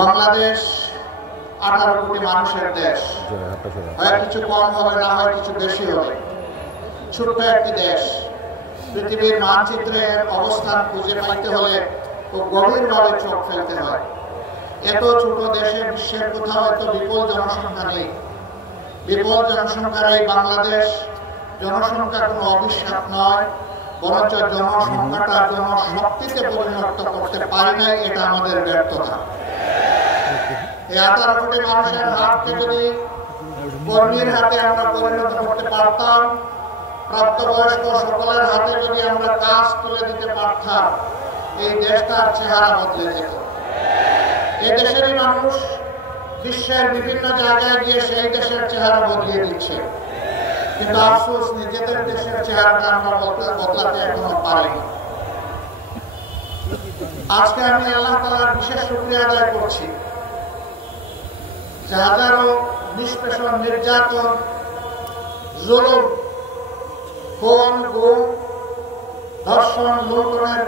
বাংলাদেশ 18 কোটি মানুষের দেশ, হয় কিছু কম হবে, না হয় কিছু বেশি হবে। ছোট্ট একটি দেশ, পৃথিবীর মানচিত্রের অবস্থান খুঁজে পাইতে হলে খুব গভীরভাবে চোখ ফেলতে হয়। এত ছোট দেশে বিশ্বের কোথাও এত বিপুল জনসংখ্যা নেই। বিপুল জনসংখ্যার এই বাংলাদেশ জনসংখ্যা কোনো অভিশাপ নয়, বরঞ্চ জনসংখ্যাটা জনশক্তিতে পরিণত করতে পারি নাই, এটা আমাদের ব্যর্থতা। এই 18 কোটি মানুষের হাতকে যদি কর্মীর হাতে আমরা পরিণত করতে পারতাম, প্রাপ্তবয়স্ক সকলের হাতে যদি আমরা কাজ তুলে দিতে পারতাম, এই দেশটার চেহারা বদলে যেত। এই দেশেরই মানুষ বিশ্বের বিভিন্ন জায়গায় গিয়ে সেই দেশের চেহারা বদলিয়ে দিচ্ছে, কিন্তু আফসোস নিজেদের দেশের চেহারাটা আমরা বদলাতে এখনো পারিনি। আজকে আমি আল্লাহ তাআলার বিশেষ শুকরিয়া আদায় করছি যে হাজারো নিষ্পেষণ, নির্যাতন, জুলুম, খুন, গুম, ধর্ষণ, লুণ্ঠনের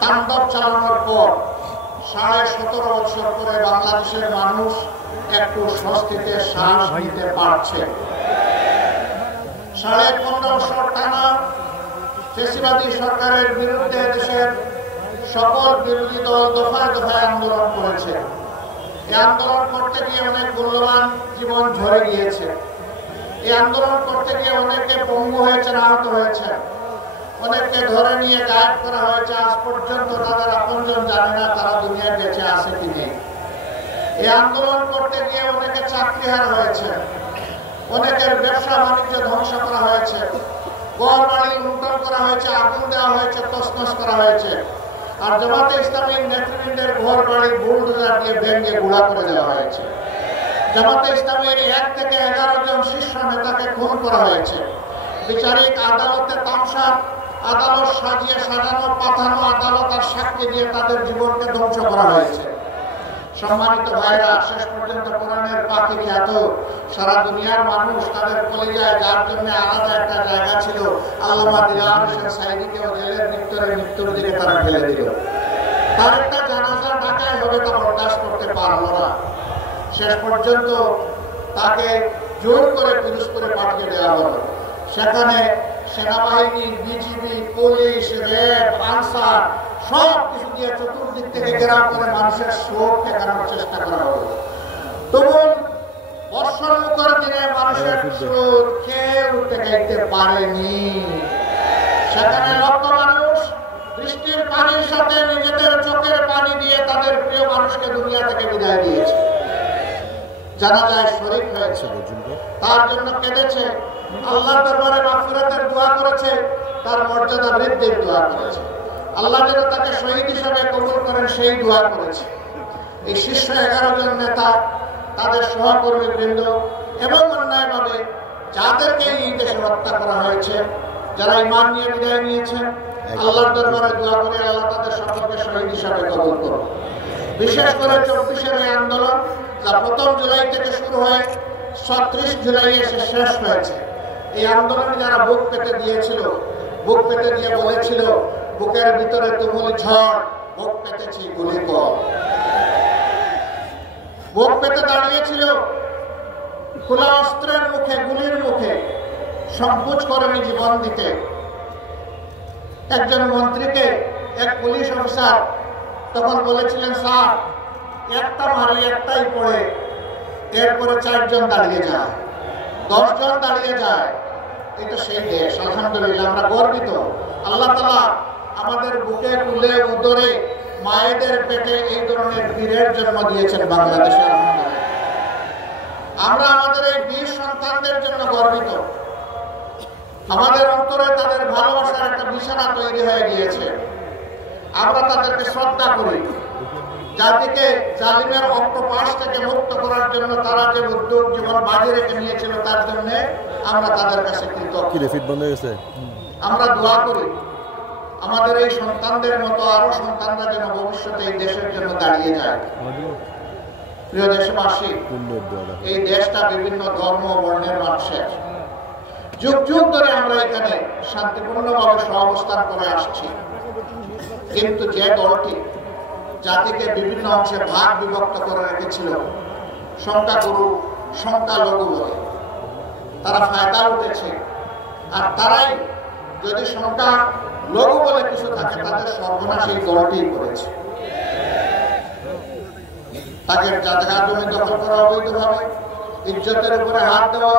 তাণ্ডব চালানোর পর 17.5 বছর পরে বাংলাদেশের মানুষ একটু স্বস্তিতে শ্বাস নিতে পারছে। 15.5 বছর টানা ফ্যাসিবাদী সরকারের বিরুদ্ধে দেশের সকল বিরোধী দল দফায় দফায় আন্দোলন করেছে। এই আন্দোলন করতে গিয়ে অনেক মূল্যবান জীবন ঝরে গিয়েছে। এই আন্দোলন করতে গিয়ে অনেকে পঙ্গু হয়েছে, আহত হয়েছে, অনেককে ধরে নিয়ে গায়েব করা হয়েছে। আজ পর্যন্ত তাদের আপনজন জানে না তারা দুনিয়ায় বেঁচে আছে কি নেই। এই আন্দোলন করতে গিয়ে অনেকে চাকরিহারা হয়েছে, অনেকের ব্যবসা বাণিজ্য ধ্বংস করা হয়েছে, ঘর বাড়ি লুণ্ঠন করা হয়েছে, আগুন দেওয়া হয়েছে, তছনছ করা হয়েছে। আর জামাতে ইসলামীর নেতৃবৃন্দের ঘর বাড়ি বুলডোজার দিয়ে ভেঙে গুঁড়া করে দেওয়া হয়েছে। জামাতে ইসলামীর 1 থেকে 11 জন শীর্ষ নেতাকে খুন করা হয়েছে। বিচারিক আদালতে তামসা, আদালত সাজিয়ে সাজানো পাঠানো আদালত আর সাক্ষী দিয়ে তাদের জীবনকে ধ্বংস করা হয়েছে। সম্মানিত ভাইরা, শেষ পর্যন্ত কোরআনের পাখি খ্যাত সারা দুনিয়ার মানুষ তাদের কলিজায়, যার জন্য আলাদা একটা জায়গা ছিল, আল্লামা দিলওয়ার হোসেন সাঈদীকেও জেলের মৃত্যুর দিকে তারা ঠেলে দিল। তার একটা জানাজা ঢাকায় হবে, তা বরদাস্ত করতে পারল না। শেষ পর্যন্ত তাকে জোর করে পিরোজপুরে পাঠিয়ে দেওয়া হলো। সেখানে সেনাবাহিনী, বিজিবি, পুলিশ, র্যাব, আনসার সব কিছু দিয়ে চতুর্দিক থেকে ঘেরাও করে মানুষের শোক ঠেকানোর চেষ্টা করা হলো। তবু বর্ষণমুখর দিনে মানুষের সুর কেউ ঠেকাইতে পারেনি। সেখানে লক্ষ মানুষ বৃষ্টির পানির সাথে নিজেদের চোখের পানি দিয়ে তাদের প্রিয় মানুষকে দুনিয়া থেকে বিদায় দিয়েছে। জানাজায় শরীক হয়েছে, তার জন্য কেঁদেছে, আল্লাহর দরবারে মাগফিরাতের দোয়া করেছে, তার মর্যাদা বৃদ্ধির দোয়া করেছে। আল্লাহ যেন তাকে শহীদ হিসেবে কবুল করেন সেই দোয়া করেছে। এই শীর্ষ 11 জন নেতা, তাদের সহকর্মী বৃন্দ এবং অন্যায়ভাবে যাদেরকে এই দেশে হত্যা করা হয়েছে, যারা ঈমান নিয়ে বিদায় নিয়েছেন, আল্লাহর দরবারে দোয়া করে আল্লাহ তাদের সকলকে শহীদ হিসেবে কবুল করুন। বিশেষ করে 24-এর এই আন্দোলন, যা 1 জুলাই থেকে শুরু হয়ে 36 জুলাই এসে শেষ হয়েছে, এই আন্দোলনে যারা বুক পেতে দিয়েছিল, বুক পেতে দিয়ে বলেছিল, বুকের ভিতরে তুমুল ঝড়, বুক পেতেছি গুলি কর, বুক পেতে দাঁড়িয়েছিল খোলা অস্ত্রের মুখে, গুলির মুখে, সংকোচ করেনি জীবন দিতে। একজন মন্ত্রীকে এক পুলিশ অফিসার তখন বলেছিলেন, স্যার একটা মারে একটাই পড়ে, এরপরে 4 জন দাঁড়িয়ে যায়, 10 জন দাঁড়িয়ে যায়। এটা সেই দেশ। আলহামদুলিল্লাহ, আমরা গর্বিত। আল্লাহ তাআলা আমাদের বুকে, কুলে, উদরে, মায়েদের পেটে এই ধরনের বীরের জন্ম দিয়েছেন বাংলাদেশে। আলহামদুলিল্লাহ, আমরা আমাদের এই বীর সন্তানদের জন্য গর্বিত। আমাদের অন্তরে তাদের ভালোবাসার একটা বিছানা তৈরি হয়ে গিয়েছে। আমরা তাদেরকে শ্রদ্ধা করি। জাতিকে জালিমের অক্টোপাস থেকে মুক্ত করার জন্য তারা যে উদ্যোগ জীবন বাজি রেখে নিয়েছিল, তার জন্য আমরা তাদের কাছে কৃতজ্ঞ। আমরা দোয়া করি আমাদের এই সন্তানদের মতো আরো সন্তানরা যেন ভবিষ্যতে এই দেশের জন্য দাঁড়িয়ে যায়। প্রিয় দেশবাসী, এই দেশটা বিভিন্ন ধর্ম বর্ণের মানুষের। যুগ যুগ ধরে আমরা এখানে শান্তিপূর্ণভাবে সহাবস্থান করে আসছি, কিন্তু যে দলটি জাতিকে বিভিন্ন অংশে ভাগ বিভক্ত করে রেখেছিল সংখ্যাগুরু সংখ্যালঘু বলে। তারা ফায়দা উঠেছে, আর তারাই যদি সংখ্যা লঘু বলে কিছু থাকে তাদের সর্বনাশ এই দলটি করেছে। তাকে জায়গা জমি দখল করা অবৈধভাবে, ইজ্জতের উপরে হাত দেওয়া,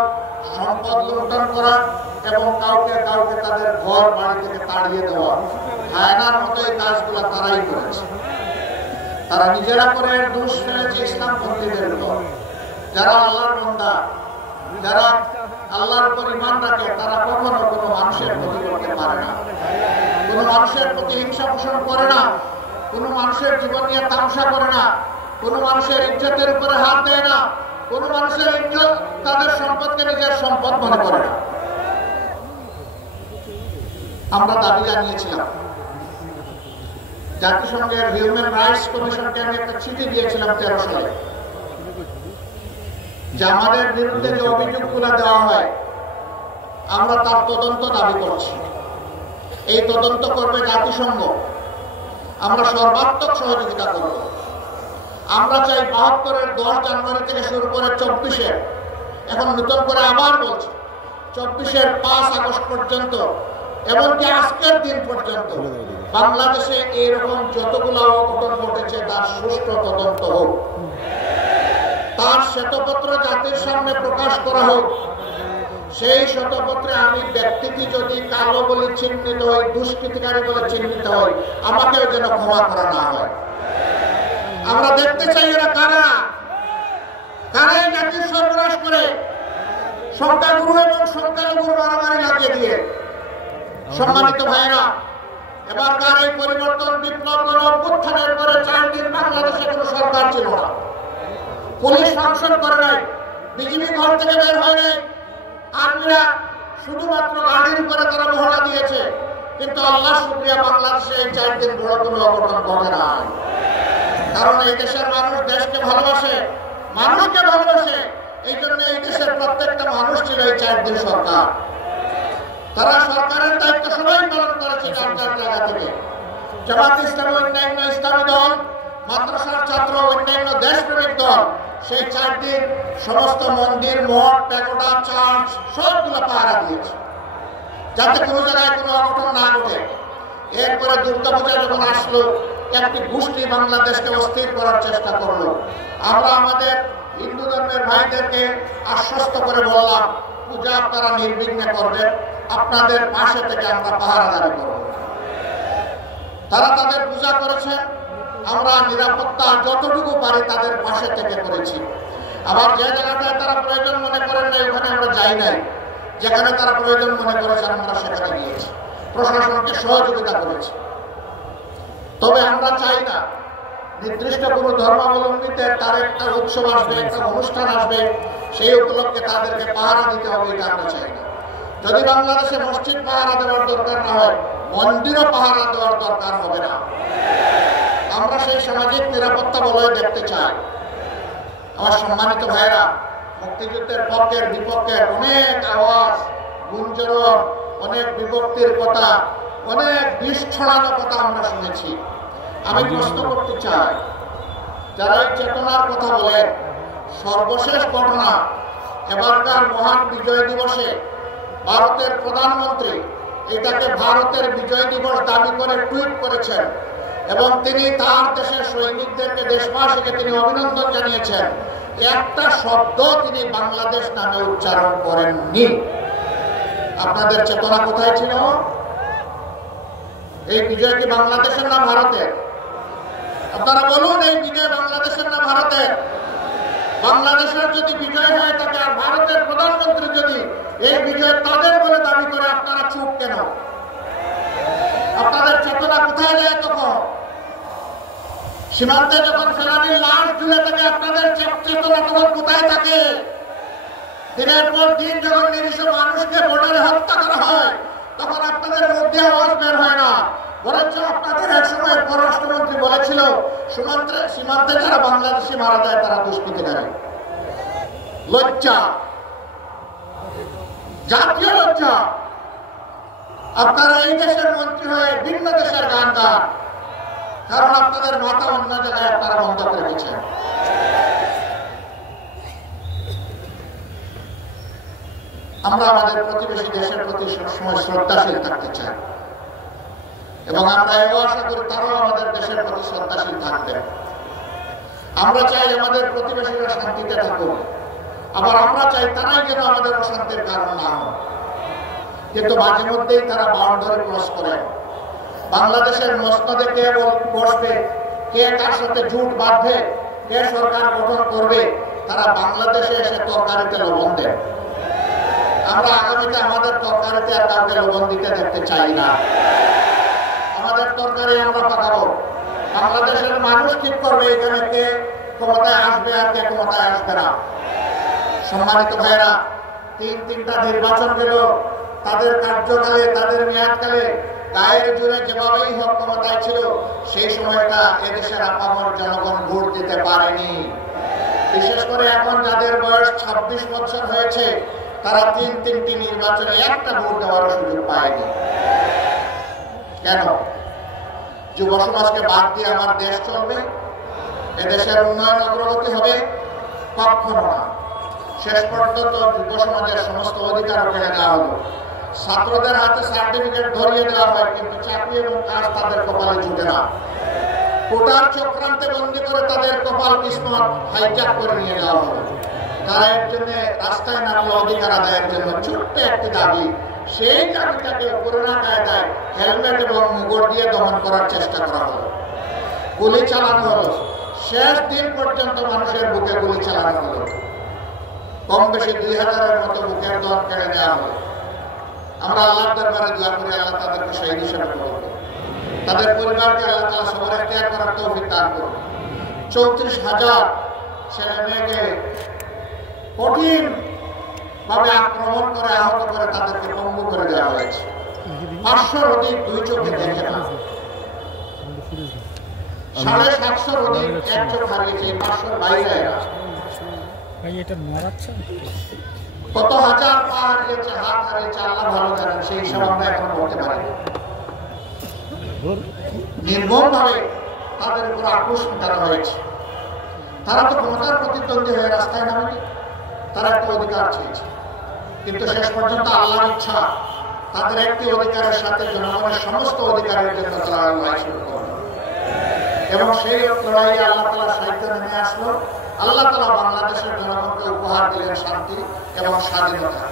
সম্পদ লুণ্ঠন করা এবং কাউকে কাউকে তাদের ঘর বাড়ি থেকে তাড়িয়ে দেওয়া, হায়নার মতো এই কাজগুলো তারাই করেছে। তারা নিজেরা করে দোষ ফেলেছে ইসলামপন্থীদের উপর। যারা আল্লাহর বান্দা, যারা আল্লাহর উপর ঈমান রাখে, তারা কখনো কোনো মানুষের ক্ষতি করতে পারে না, কোনো মানুষের প্রতি হিংসা পোষণ করে না, কোনো মানুষের জীবন নিয়ে তামসা করে না, কোনো মানুষের ইজ্জতের উপরে হাত দেয় না, কোনো মানুষের ইজ্জত তাদের সম্পদকে নিজের সম্পদ মনে করে না। আমরা দাবি জানিয়েছিলাম, জাতিসংঘের হিউম্যান রাইটস কমিশনকে আমি একটা চিঠি দিয়েছিলাম 13 সালে, যে আমাদের বিরুদ্ধে যে অভিযোগগুলো দেওয়া হয় আমরা তার তদন্ত দাবি করছি। এই তদন্ত করবে জাতিসংঘ, আমরা সর্বাত্মক সহযোগিতা করব। আমরা চাই 72-এর 10 জানুয়ারি থেকে শুরু করে 24-এর, এখন নতুন করে আবার বলছি, 24-এর 5 আগস্ট পর্যন্ত, এমনকি আজকের দিন পর্যন্ত বাংলাদেশে এরকম যতগুলো অঘটন ঘটেছে তার সুষ্ঠু তদন্ত হোক, তার শ্বেতপত্র জাতির সামনে প্রকাশ করা হোক। সেই শ্বেতপত্রে আমি ব্যক্তিটি যদি কালো বলে চিহ্নিত হই, দুষ্কৃতিকারী বলে চিহ্নিত হই, আমাকেও যেন ক্ষমা করা না হয়। আমরা দেখতে চাই এরা কারা, কারাই জাতির সর্বনাশ করে সংখ্যাগুরু এবং সংখ্যালঘুর মারামারি লাগিয়ে দিয়ে। সম্মানিত ভাইরা, এবারকার এই পরিবর্তন বিপ্লব অভ্যুত্থানের পরে 4 দিন বাংলাদেশে কোনো সরকার ছিল না, পুলিশ ফাংশন করে নাই, বিজিবি ঘর থেকে বের হয় নাই, আর্মিরা শুধুমাত্র গাড়ির উপরে তারা মহড়া দিয়েছে। কিন্তু আল্লাহ শুকরিয়া, বাংলাদেশে এই 4 দিন বড় কোনো অঘটন ঘটে নাই। কারণ এই দেশের মানুষ দেশকে ভালোবাসে, মানুষকে ভালোবাসে, এই জন্য এই দেশের প্রত্যেকটা মানুষ ছিল এই 4 দিন সরকার। তারা সরকারের দায়িত্ব সবাই পালন করেছে যার যার জায়গা থেকে। জামাত ইসলামী, অন্যান্য ইসলামী দল, মাদ্রাসার ছাত্র, অন্যান্য দেশপ্রেমিক দল সেই 4 দিন সমস্ত মন্দির, মঠ, প্যাগোডা, চার্চ সবগুলো পাহারা দিয়েছে, যাতে কোনো জায়গায় কোনো অঘটন না ঘটে। এরপরে দুর্গাপূজা যখন আসলো, একটি গোষ্ঠী বাংলাদেশকে অস্থির করার চেষ্টা করলো। আমরা আমাদের হিন্দু ধর্মের ভাইদেরকে আশ্বস্ত করে বললাম, পূজা আপনারা নির্বিঘ্নে করবেন, আপনাদের পাশে থেকে আমরা পাহারাদারি করব। তারা তাদের পূজা করেছে, আমরা নিরাপত্তা যতটুকু পারি তাদের পাশে থেকে করেছি। আবার যে জায়গাটায় তারা প্রয়োজন মনে করেন নাই ওখানে আমরা যাই নাই, যেখানে তারা প্রয়োজন মনে করেছেন আমরা সেখানে গিয়েছি, প্রশাসনকে সহযোগিতা করেছি। তবে আমরা চাই না নির্দিষ্ট কোনো ধর্মাবলম্বীদের তার একটা উৎসব আসবে, একটা অনুষ্ঠান আসবে, সেই উপলক্ষে তাদেরকে পাহারা দিতে হবে, এটা আমরা চাই না। যদি বাংলাদেশে মসজিদ পাহারা দেওয়ার দরকার না হয়, মন্দিরও পাহারা দেওয়ার দরকার হবে না। আমরা সেই সামাজিক নিরাপত্তা বলয় দেখতে চাই। আমার সম্মানিত ভাইরা, মুক্তিযুদ্ধের পক্ষের বিপক্ষের অনেক আওয়াজ, গুঞ্জন, অনেক বিভক্তির কথা, অনেক বিষ ছড়ানো কথা আমরা শুনেছি। আমি প্রশ্ন করতে চাই, যারা এই চেতনার কথা বলেন, সর্বশেষ ঘটনা এবারকার মহান বিজয় দিবসে ভারতের প্রধানমন্ত্রী এটাকে ভারতের বিজয় দিবস দাবি করে টুইট করেছেন এবং তিনি তার দেশের সৈনিকদেরকে, দেশবাসীকে তিনি অভিনন্দন জানিয়েছেন। একটা শব্দ তিনি বাংলাদেশ নামে উচ্চারণ করেননি। আপনাদের চেতনা কোথায় ছিল? এই বিজয় কি বাংলাদেশের না ভারতের? আপনারা বলুন, এই বিজয় বাংলাদেশের না ভারতের? বাংলাদেশের যদি বিজয় হয়ে থাকে আর ভারতের প্রধানমন্ত্রী যদি এই বিজয় তাদের বলে দাবি করে, আপনারা চুপ কেন? আপনাদের চেতনা কোথায় যায় তখন? সীমান্তে যখন ফেলানির লাশ ঝুলে থাকে, আপনাদের চেতনা তখন কোথায় থাকে? দিনের পর দিন যখন নিরীহ মানুষকে বর্ডারে হত্যা করা হয়, তখন আপনাদের মধ্যে আওয়াজ বের হয় না। বরঞ্চ আপনাদের এক সময় পররাষ্ট্রমন্ত্রী বলেছিল, সীমান্তে যারা বাংলাদেশি মারা যায় তারা দুষ্কৃতিকারী। লজ্জা, জাতীয় লজ্জা। আপনারা এই দেশের মন্ত্রী হয়ে ভিন্ন দেশের গান গান, কারণ আপনাদের মাথা অন্য জায়গায় আপনারা বন্ধ করে রেখেছেন। আমরা আমাদের প্রতিবেশী দেশের প্রতি সবসময় শ্রদ্ধাশীল থাকতে চাই এবং আমরা এও আশা করি তারাও আমাদের দেশের প্রতি শ্রদ্ধাশীল থাকবে। আমরা চাই আমাদের প্রতিবেশীরা শান্তিতে থাকুক, আবার আমরা চাই তারাই যেন আমাদের অশান্তির কারণ না হয়। কিন্তু মাঝে মধ্যেই তারা বাউন্ডারি ক্রস করে। বাংলাদেশের মসনদে কে বসবে, কে কার সাথে জোট বাঁধবে, কে সরকার গঠন করবে, তারা বাংলাদেশে এসে তরকারিতে লবণ দেয়। আমরা আগামীতে আমাদের তরকারিতে আর কাউকে লবণ দিতে দেখতে চাই না। আমাদের তরকারি আমরা পাকাবো। বাংলাদেশের মানুষ ঠিক করবে এখানে কে ক্ষমতায় আসবে আর কে ক্ষমতায় আসবে না। সম্মানিত ভাইরা, তিনটা নির্বাচন গেল, তাদের কার্যকালে, তাদের মেয়াদকালে গায়ের জোরে যেভাবেই হোক ক্ষমতায় ছিল, সেই সময়টা এদেশের আপামর জনগণ ভোট দিতে পারেনি। বিশেষ করে এখন যাদের বয়স 26 বছর হয়েছে, তারা তিনটি নির্বাচনে একটা ভোট দেওয়ার সুযোগ পায়নি। কেন? যুব সমাজকে বাদ দিয়ে আমার দেশ চলবে? এদেশের উন্নয়ন অগ্রগতি হবে? কখনো না। শেষ পর্যন্ত যুব সমাজের সমস্ত অধিকার কেড়ে নেওয়া হলো। ছাত্রদের হাতে সার্টিফিকেট ধরিয়ে দেওয়া হয়, কিন্তু চাকরি এবং কাজ তাদের কপালে জুটে না। কোটার চক্রান্তে বন্দী করে তাদের কপাল কিসমত হাইজ্যাক করে নিয়ে যাওয়া হলো। তারা এর জন্য রাস্তায় নামলো অধিকার আদায়ের জন্য। ছোট্ট একটি দাবি, সেই দাবিটাকে করোনা কায়দায় হেলমেট এবং মুগট দিয়ে দমন করার চেষ্টা করা হলো। গুলি চালানো হলো, শেষ দিন পর্যন্ত মানুষের বুকে গুলি চালানো হলো। কম বেশি 2000-এর মতো বুকের দর কেড়ে নেওয়া হলো। আমরা আল্লাহর দরবারে দোয়া করি আল্লাহ তাদেরকে শহীদ হিসেবে কবুল করুন, তাদের পরিবারকে আল্লাহ তাআলা সবর ইখতিয়ার করার তৌফিক দান করুন। 34,000 ছেলে মেয়েকে কঠিন ভাবে আক্রমণ করে আহত করে তাদেরকে পঙ্গু করে দেওয়া হয়েছে। 500-র অধিক দুই চোখে দেখে না, 750-র অধিক এক চোখ হারিয়েছে। 500-র বাইরে কত হাজার পা হারিয়েছে, হাত হারিয়েছে, আল্লাহ ভালো জানেন। সেই হিসাব আমরা এখন বলতে পারি। নির্মম ভাবে তাদের উপর আক্রোশ করা হয়েছে। তারা তো ক্ষমতার প্রতিদ্বন্দ্বী হয়ে রাস্তায় নামেনি, তারা একটা অধিকার চেয়েছে। কিন্তু শেষ পর্যন্ত আল্লাহর ইচ্ছা, তাদের একটি অধিকারের সাথে জনগণের সমস্ত অধিকারের জন্য তারা লড়াই শুরু করলো এবং সেই লড়াইয়ে আল্লাহ তাআলা সাহিত্য নেমে আসলো। আল্লাহ তাআলা বাংলাদেশের জনগণকে উপহার দিলেন শান্তি এবং স্বাধীনতা,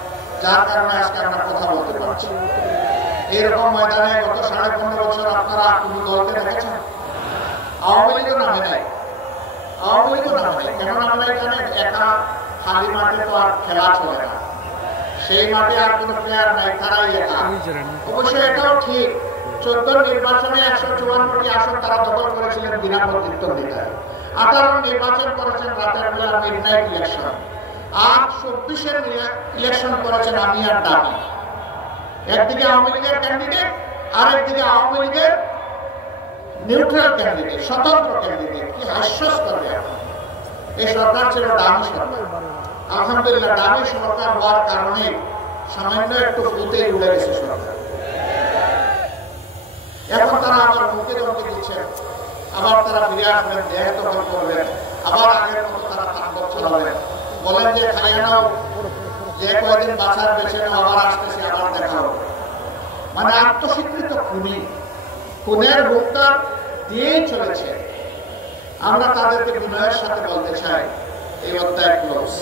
যার কারণে আজকে আমরা কথা বলতে পারছি। এইরকম ময়দানে গত 15.5 বছর আপনারা কোন দলকে দেখেছেন? আওয়ামী লীগও নামে নাই, আওয়ামী লীগও নামে নাই। কেন আমরা এখানে একা খালি মাঠে তো আর খেলা চলে না, সেই মাঠে আর কোনো প্লেয়ার নাই, তারাই একা। অবশ্যই এটাও ঠিক, 14 নির্বাচনে 154টি আসন তারা দখল করেছিলেন বিনা প্রতিদ্বন্দ্বিতায়। 18 নির্বাচন করেছেন রাতের বেলা, মিডনাইট ইলেকশন। আর 24-এর ইলেকশন করেছেন আমি আর দাবি। একদিকে আওয়ামী লীগের ক্যান্ডিডেট, আরেকদিকে আওয়ামী লীগের নিউট্রাল ক্যান্ডিডেট, স্বতন্ত্র ক্যান্ডিডেট। কি হাস্যস্কর! এই সরকার ছিল দামি সরকার। আলহামদুলিল্লাহ, দামি সরকার হওয়ার কারণে সামান্য একটু ফুটে উড়ে গেছে সরকার। এখন তারা আবার মুখে ধমকি দিচ্ছেন, আবার তারা ফিরে আসবেন, দেহ দখল করবেন, আবার আগের মতো তারা তাণ্ডব চালাবেন। বলেন যে খাইয়ে নাও, যে কয়দিন বাঁচার বেছে নাও, আবার আসতেছে, আবার দেখা হবে। মানে আত্মস্বীকৃত খুনি, খুনের মুক্তা দিয়েই চলেছে। আমরা তাদেরকে বিনয়ের সাথে বলতে চাই, এই অধ্যায় ক্লোজ।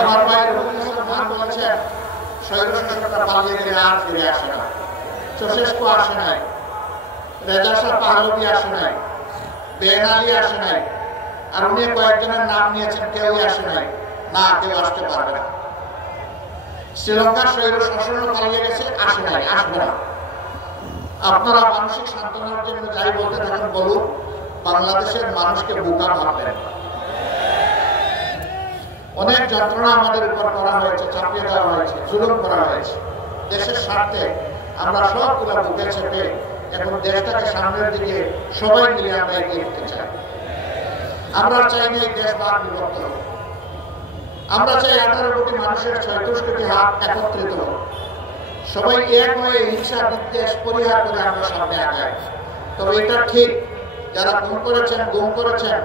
আমার ভাই রফিকুল ইসলাম বলেছেন, স্বৈরশাসকরা পালিয়ে গেলে আর ফিরে আসে না। চৌশেস্কু আসে নাই, রেজা শাহ পাহলভি আসে নাই, বেন আলী আসে নাই, আর উনি কয়েকজনের নাম নিয়েছেন, কেউই আসে নাই। না, কেউ আসতে পারবে না। শ্রীলঙ্কার স্বৈর শাসনও পালিয়ে গেছে, আসে নাই, আসবে না। আপনারা মানসিক সান্ত্বনার জন্য যাই বলতে থাকেন বলুন, বাংলাদেশের মানুষকে বোকা ভাববেন। অনেক যন্ত্রণা আমাদের উপর করা হয়েছে, চাপিয়ে দেওয়া হয়েছে, জুলুম করা হয়েছে। দেশের স্বার্থে আমরা সবগুলো বুকে চেপে এখন দেশটাকে সামনের দিকে সবাই মিলে আমরা এগিয়ে নিতে চাই। আমরা চাই না এই দেশ বার বিভক্ত হোক। আমরা চাই 18 কোটি মানুষের 36 কোটি হাত একত্রিত হোক। সবাই এক হয়ে হিংসা বিদ্বেষ পরিহার করে আমরা সামনে আগাই। তবে এটা ঠিক, যারা খুন করেছেন, গুম করেছেন,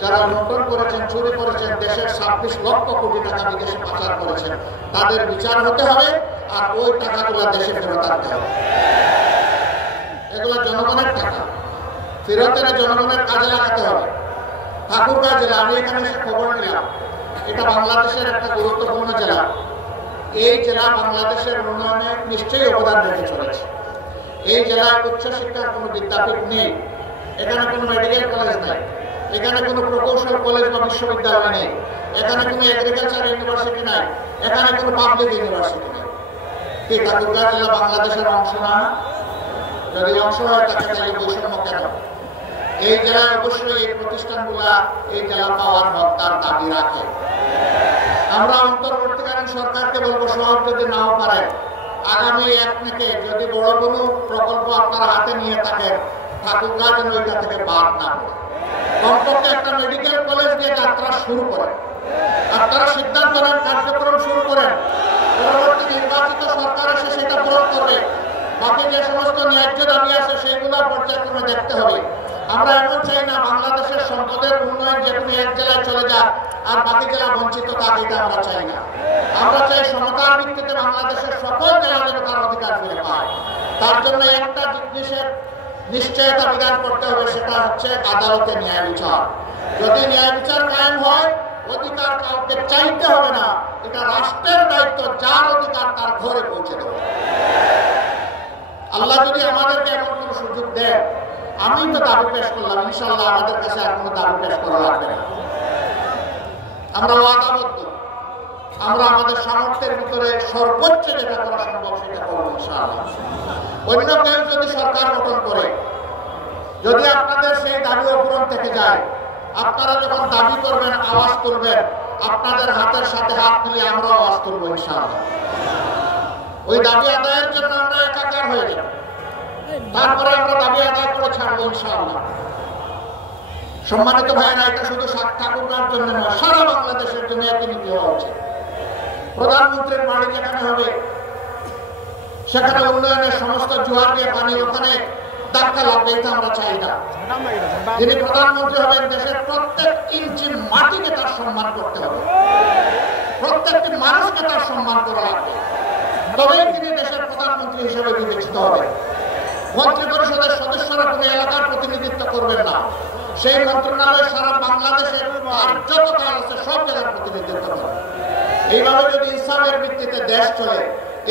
যারা লুণ্ঠন করেছেন, চুরি করেছেন, দেশের 26 লক্ষ কোটি টাকা বিদেশে পাচার করেছেন, তাদের বিচার হতে হবে, আর ওই টাকাগুলো দেশে ফেরত আনতে হবে। এগুলো জনগণের টাকা, ফেরত এনে জনগণের কাজে লাগাতে হবে। ঠাকুরগাঁও জেলা, আমি এখানে এসে খবর নিলাম, এটা বাংলাদেশের একটা গুরুত্বপূর্ণ জেলা। এই জেলা বাংলাদেশের উন্নয়নে নিশ্চয়ই অবদান রেখে চলেছে। এই জেলায় উচ্চশিক্ষার কোনো বিদ্যাপীঠ নেই, এখানে কোনো মেডিকেল কলেজ নেই, এখানে কোনো প্রকৌশল কলেজ বা বিশ্ববিদ্যালয় নেই, এখানে কোনো এগ্রিকালচার ইউনিভার্সিটি নাই, এখানে কোনো পাবলিক ইউনিভার্সিটি নেই। কি ঠাকুরগাঁও জেলা বাংলাদেশের অংশ না? যদি অংশ হয় তাকে তাহলে বৈষম্য কেন? এই জেলায় অবশ্যই এই প্রতিষ্ঠানগুলা এই জেলা পাওয়ার হক তার দাবি রাখে। আমরা অন্তর্বর্তীকালীন সরকারকে বলবো, সব যদি নাও পারে, আগামী 1 থেকে যদি বড় কোনো প্রকল্প আপনারা হাতে নিয়ে থাকেন, ঠাকুরগাঁও যেন ওইটা থেকে বাদ না পড়ে। কমপক্ষে একটা মেডিকেল কলেজ দিয়ে যাত্রা শুরু করেন, আপনারা সিদ্ধান্ত নেন, কার্যক্রম শুরু করেন। পরবর্তী নির্বাচিত সরকার এসে সেটা পূরণ করবে। বাকি যে সমস্ত ন্যায্য দাবি আছে সেইগুলো পর্যায়ক্রমে দেখতে হবে। আমরা এমন চাই না বাংলাদেশের সম্পদের উন্নয়ন যে কোনো এক জেলায় চলে যাক আর বাকি জেলা বঞ্চিত থাক, এটা আমরা চাই না। আমরা চাই সমতার ভিত্তিতে বাংলাদেশের সকল জেলা যেন তার অধিকার ফিরে পায়। তার জন্য একটা জিনিসের নিশ্চয়তা বিধান করতে হবে, সেটা হচ্ছে আদালতে ন্যায় বিচার। যদি ন্যায় বিচার কায়েম হয়, অধিকার কাউকে চাইতে হবে না, এটা রাষ্ট্রের দায়িত্ব, যার অধিকার তার ঘরে পৌঁছে দেবে। আল্লাহ যদি আমাদেরকে এমন কোন সুযোগ দেয়, আমি তো দাবি পেশ করলাম, ইনশাআল্লাহ আমাদের কাছে আর কোনো দাবি পেশ করা লাগবে না। আমরা ওয়াদাবদ্ধ, আমরা আমাদের সামর্থ্যের ভিতরে সর্বোচ্চ যেটা করা সম্ভব সেটা করবো ইনশাআল্লাহ। অন্য কেউ যদি সরকার গঠন করে, যদি আপনাদের সেই দাবি অপূরণ থেকে যায়, আপনারা যখন দাবি করবেন, আওয়াজ তুলবেন, আপনাদের হাতের সাথে হাত মিলিয়ে আমরা আওয়াজ তুলবো ইনশাআল্লাহ। ওই দাবি আদায়ের জন্য আমরা একাকার হয়ে যাব, তারপরে আমরা দাবি আদায় করে ছাড়বো ইনশাআল্লাহ। সম্মানিত ভাইয়েরা, এটা শুধু ঠাকুরগাঁওর জন্য নয়, সারা বাংলাদেশের জন্য একই নীতি হওয়া উচিত। প্রধানমন্ত্রীর বাড়ি যেখানে হবে, সেখানে উন্নয়নের সমস্ত জোয়ার দিয়ে পানি ওখানে ধাক্কা লাগবে, এটা আমরা চাই না। যিনি প্রধানমন্ত্রী হবেন, দেশের প্রত্যেক ইঞ্চি মাটিকে তার সম্মান করতে হবে, প্রত্যেকটি মানুষকে তার সম্মান করা লাগবে, তবেই তিনি দেশের প্রধানমন্ত্রী হিসেবে বিবেচিত হবেন। মন্ত্রী পরিষদের সদস্যরা কোনো এলাকার প্রতিনিধিত্ব করবেন না, সেই মন্ত্রণালয় সারা বাংলাদেশের আর যত কাজ আছে সব জায়গার প্রতিনিধিত্ব করবে। এইভাবে যদি ইসলামের ভিত্তিতে দেশ চলে,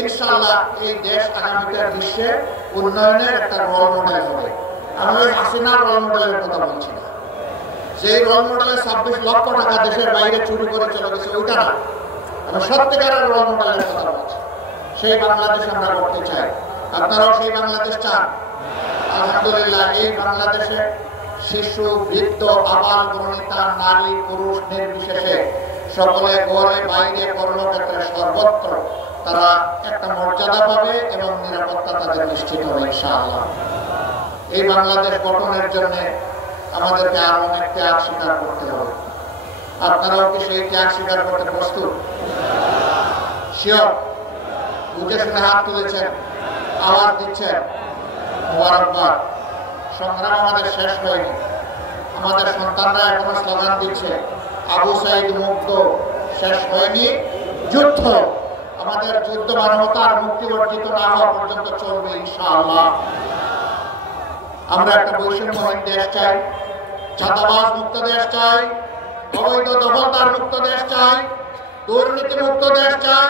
ইনশাআল্লাহ এই দেশ আগামীকার বিশ্বে উন্নয়নের একটা রোল মডেল হবে। আমি হাসিনার রোল মডেলের কথা বলছি না, সেই রোল মডেলে 26 লক্ষ টাকা দেশের বাইরে চুরি করে চলে গেছে, ওইটা না। আমি সত্যিকারের রোল মডেলের কথা বলছি। সেই বাংলাদেশ আমরা করতে চাই। আপনারাও সেই বাংলাদেশ চান? আলহামদুলিল্লাহ, এই বাংলাদেশে শিশু, বৃদ্ধ, আবাল বনিতা, নারী, পুরুষ নির্বিশেষে সকলে ঘরে বাইরে কর্মক্ষেত্রে সর্বত্র তারা একটা মর্যাদা পাবে এবং নিরাপত্তা তাদের নিশ্চিত হবে ইনশাআল্লাহ। এই বাংলাদেশ গঠনের জন্য আমাদেরকে আরো অনেক ত্যাগ স্বীকার করতে হবে। আপনারাও কি সেই ত্যাগ স্বীকার করতে প্রস্তুত? শিওর? বুঝে শুনে হাত তুলেছেন, আওয়াজ দিচ্ছেন, মুবারকবাদ। সংগ্রাম আমাদের শেষ হয়নি, আমাদের সন্তানরা এখনো স্লোগান দিচ্ছে, আবু সাইদ মুক্ত, শেষ হয়নি যুদ্ধ। আমাদের যুদ্ধ মানবতার মুক্তি অর্জিত না হওয়া পর্যন্ত চলবে ইনশাআল্লাহ। আমরা একটা বৈষম্যহীন দেশ চাই, ছাত্রাবাস মুক্ত দেশ চাই, অবৈধ দখলদার মুক্ত দেশ চাই, দুর্নীতি মুক্ত দেশ চাই,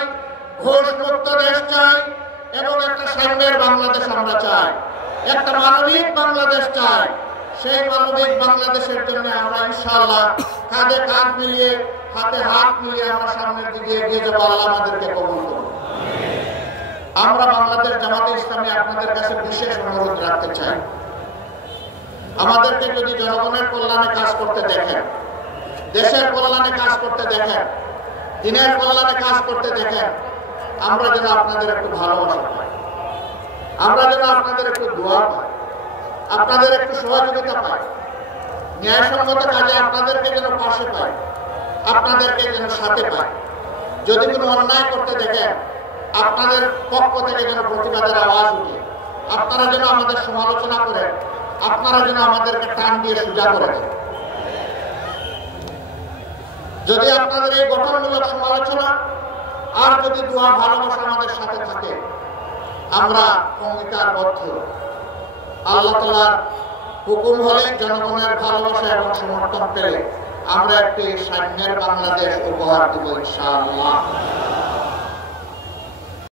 ঘুষ মুক্ত দেশ চাই, এবং একটা সাম্যের বাংলাদেশ আমরা চাই, একটা মানবিক বাংলাদেশ চাই। সেই মানবিক বাংলাদেশের জন্য আমরা ইনশাআল্লাহ কাঁধে কাঁধ মিলিয়ে, হাতে হাত মিলিয়ে আমরা সামনের দিকে এগিয়ে যাবো। আল্লাহ আমাদেরকে কবুল করুন। আমরা বাংলাদেশ জামাতে ইসলামী আপনাদের কাছে বিশেষ অনুরোধ রাখতে চাই, আমাদেরকে যদি জনগণের কল্যাণে কাজ করতে দেখেন, দেশের কল্যাণে কাজ করতে দেখেন, দিনের কল্যাণে কাজ করতে দেখেন, আমরা যেন আপনাদের একটু ভালোবাসা পাই, আমরা যেন আপনাদের একটু দোয়া পাই, আপনাদের একটু সহযোগিতা পাই, ন্যায়সঙ্গত কাজে আপনাদেরকে যেন পাশে পাই, আপনাদেরকে যেন সাথে পাই। যদি কোনো অন্যায় করতে দেখেন, আপনাদের পক্ষ থেকে যেন প্রতিবাদের আওয়াজ উঠে, আপনারা যেন আমাদের সমালোচনা করেন, আপনারা যেন আমাদেরকে টান দিয়ে সোজা করে দেন। যদি আপনাদের এই গঠনমূলক সমালোচনা আর যদি দোয়া ভালোবাসা আমাদের সাথে থাকে, আমরা অঙ্গীকারবদ্ধ আল্লাহ তাআলার হুকুম হলে জনগণের ভালোবাসা এবং সমর্থন পেলে আমরা একটি সাম্যের বাংলাদেশ উপহার দেব ইনশাআল্লাহ।